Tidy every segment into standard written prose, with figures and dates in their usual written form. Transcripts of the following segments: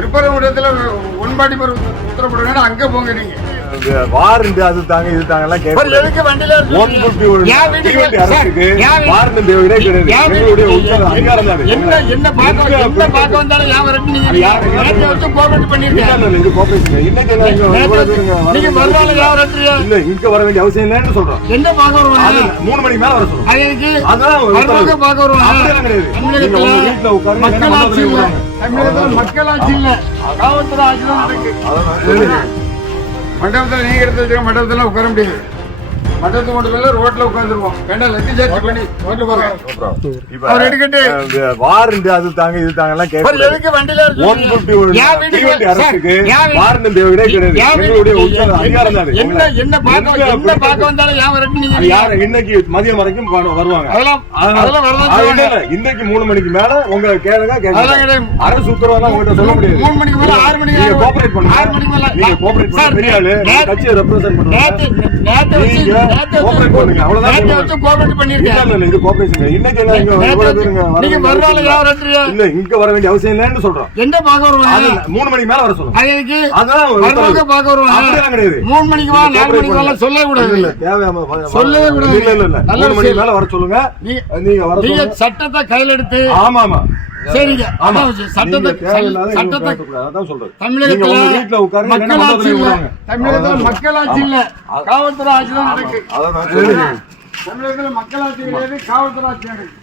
திருப்பரங்குன்றத்துல ஒன்பாடி உத்தரப்படுங்க அங்க போங்க நீங்க வாரண்ட் அது தாங்க இது தாங்க எல்லாம் கேட்கறது எதுக்கு வண்டியில 150 அரசுக்கு வாரண்ட் தேவையே கிடையாது. எங்களுடைய உச்ச அதிகாரம் தான். என்ன பாக்க வந்தாலும் யாவரட்டு நீங்க நேத்து வச்சு கோஆபரேட் பண்ணிருக்கீங்க. இது கோஆபரேஷன் இன்னைக்கு நீங்க மறுநாள் யாவரட்டு இல்ல இங்க வர வேண்டிய அவசியம் இல்லன்னு சொல்றோம். என்ன பாக்க வருவாங்க 3 மணிக்கு மேல வர சொல்றோம். அதுக்கு அதான் மறுநாள் பாக்க வருவாங்க. அப்படியே கிடையாது. நீங்க உங்க வீட்ல உட்கார்ந்து மக்களாட்சி இல்ல. தமிழகத்துல மக்களாட்சி இல்ல. காவல்துறை ஆட்சி தான் இருக்கு. அதான் மண்டபத்தில் நீங்க எடுத்து வச்சுக்க மண்டபத்துல உட்கார முடியாது. மண்டபத்துக்கு கொண்டு போய் ரோட்ல உட்காந்துருவோம். வேண்டாம் லத்தி சார்ஜ் பண்ணி ரோட்ல போறோம். அவர் எடுக்கட்டு வாரண்ட் அது தாங்க இது தாங்க எல்லாம் கேட்கறது. எதுக்கு வண்டியில 150 அரசுக்கு வாரண்ட் தேவையே கிடையாது. எங்களுடைய உச்ச அதிகாரம் தான். என்ன பாக்க வந்தாலும் யாவரட்டு நீங்க யார் இன்னைக்கு மதியம் வரைக்கும் வருவாங்க. அதெல்லாம் வரலாம். இன்னைக்கு 3 மணிக்கு மேல உங்க கேளுங்க. அரசு உத்தரவு உங்ககிட்ட சொல்ல முடியாது. 3 மணிக்கு மேல 6 மணிக்கு நீங்க கோஆபரேட் பண்ணுங்க. 6 மணிக்கு மேல நீங்க கோஆபரேட் பண்ண பெரிய ஆளு கட்சியை ரெப்ரசன்ட் பண்ணுங்க. கோஆபரேட் பண்ணுங்க. அவ்வளவுதான். நேத்து வச்சு கோஆபரேட் பண்ணிருக்கீங்க. இல்ல இது கோஆபரேஷன் இன்னைக்கு இங்க இவ்வளவு பேருங்க நீங்க மறுநாள் யாவரட்டு இல்ல இங்க வர வேண்டிய அவசியம் இல்லன்னு சொல்றோம். என்ன பாக்க வருவாங்க 3 மணிக்கு மேல வர சொல்றோம். அதுக்கு அதான் மறுநாள் பாக்க வருவாங்க. அப்படியே கிடையாது. 3 மணிக்கு மேல 4 மணிக்கு மேல சொல்லவே கூடாது. இல்ல தேவையாம சொல்லவே கூடாது. இல்ல 3 மணிக்கு மேல வர சொல்லுங்க. நீங்க வர நீங்க சொல்லுங்க. சட்டத்தை கையில எடுத்து ஆமா ஆமா சரிங்க. ஆமா சட்டத்தை அதான் சொல்றது. தமிழகத்துல வீட்டுல உட்கார்ந்து மக்களாட்சி இல்ல. தமிழகத்துல மக்களாட்சி இல்ல. காவல்துறை ஆட்சி தான் நடக்கு. தமிழகத்துல மக்களாட்சி கிடையாது, காவல்துறை ஆட்சி நடக்கு.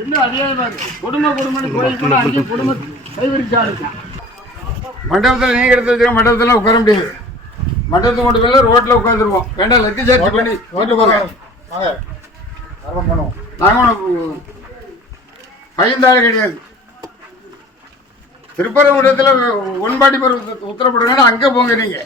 இன்னும் அதிகமா இருக்கு. குடும்பம் கோயில் அங்கே குடும்ப கைவிரிச்சா இருக்கு. மண்டபத்துல நீங்க எடுத்து வச்சுக்க மண்டபத்துல உட்கார முடியாது. மண்டபத்துக்கு கொண்டு போய் ரோட்ல உட்காந்துருவோம். வேண்டாம் லத்தி சார்ஜ் பண்ணி ரோட்ல போறோம். நாங்க பயந்தாலும் கிடையாது. திருப்பரங்குன்றத்துல ஒன்பாடி உத்தரப்படுங்க அங்க போங்க நீங்க.